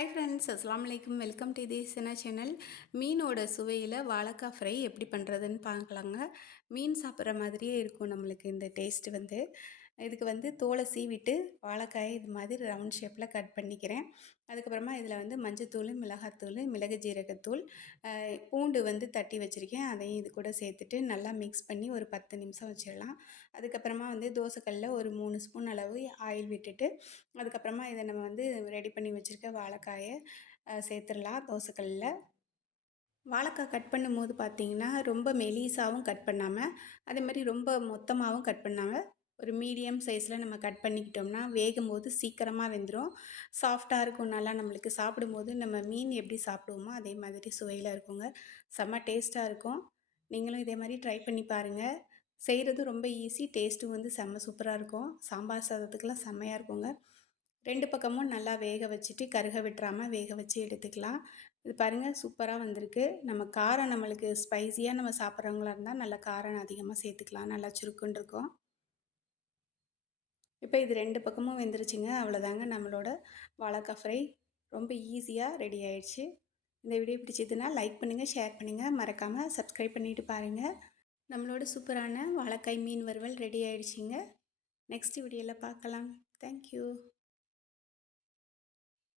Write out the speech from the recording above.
Hi friends அஸ்லாம் வலைக்கம் welcome to தேசனா channel மீனோட சுவையில் வாழைக்காய் ஃப்ரை எப்படி பண்ணுறதுன்னு பார்க்கலாங்க. மீன் சாப்பிட்ற மாதிரியே இருக்கும் நம்மளுக்கு இந்த டேஸ்ட்டு வந்து. இதுக்கு வந்து தோலை சீவிட்டு வாழைக்காயை இது மாதிரி ரவுண்ட் ஷேப்பில் கட் பண்ணிக்கிறேன். அதுக்கப்புறமா இதில் வந்து மஞ்சத்தூள் மிளகாத்தூள் மிளகு ஜீரகத்தூள் பூண்டு வந்து தட்டி வச்சுருக்கேன். அதையும் இது கூட சேர்த்துட்டு நல்லா மிக்ஸ் பண்ணி ஒரு பத்து நிமிஷம் வச்சிடலாம். அதுக்கப்புறமா வந்து தோசைக்கல்லில் ஒரு மூணு ஸ்பூன் அளவு ஆயில் விட்டுட்டு அதுக்கப்புறமா இதை நம்ம வந்து ரெடி பண்ணி வச்சுருக்க வாழைக்காயை சேர்த்துடலாம் தோசைக்கல்லில் வாழைக்காய் கட் பண்ணும்போது பார்த்திங்கன்னா ரொம்ப மெலிசாகவும் கட் பண்ணாமல் அதே மாதிரி ரொம்ப மொத்தமாகவும் கட் பண்ணாமல் ஒரு மீடியம் சைஸில் நம்ம கட் பண்ணிக்கிட்டோம்னா வேகும் போது சீக்கிரமாக வெந்துடும் சாஃப்டாக இருக்கும் நல்லா நம்மளுக்கு சாப்பிடும்போது நம்ம மீன் எப்படி சாப்பிடுவோமோ அதே மாதிரி சுவையில் இருக்குங்க. செம்ம டேஸ்ட்டாக இருக்கும். நீங்களும் இதே மாதிரி ட்ரை பண்ணி பாருங்கள் செய்கிறது ரொம்ப ஈஸி டேஸ்ட்டும் வந்து செம்ம சூப்பராக இருக்கும். சாம்பார் சாதத்துக்கெலாம் செம்மையாக இருக்குங்க. ரெண்டு பக்கமும் நல்லா வேக வச்சுட்டு கருக விட்டுறாமல் வேக வச்சு எடுத்துக்கலாம். இது பாருங்கள் சூப்பராக வந்திருக்கு. நம்ம காரம் நம்மளுக்கு ஸ்பைஸியாக நம்ம சாப்பிட்றவங்களா இருந்தால் நல்லா காரம் அதிகமாக சேர்த்துக்கலாம். நல்லா சுருக்குன்னு இருக்கும். இப்போ இது ரெண்டு பக்கமும் வெந்துருச்சுங்க. அவ்வளோதாங்க நம்மளோட வாழைக்காய் ஃப்ரை. ரொம்ப ஈஸியாக ரெடி ஆயிடுச்சு. இந்த வீடியோ பிடிச்சதுன்னா லைக் பண்ணுங்கள் ஷேர் பண்ணுங்கள் மறக்காமல் சப்ஸ்கிரைப் பண்ணிவிட்டு பாருங்கள் நம்மளோட சூப்பரான வாழைக்காய் மீன் வறுவல் ரெடி ஆயிடுச்சுங்க. நெக்ஸ்ட் வீடியோவில் பார்க்கலாம். தேங்க்யூ.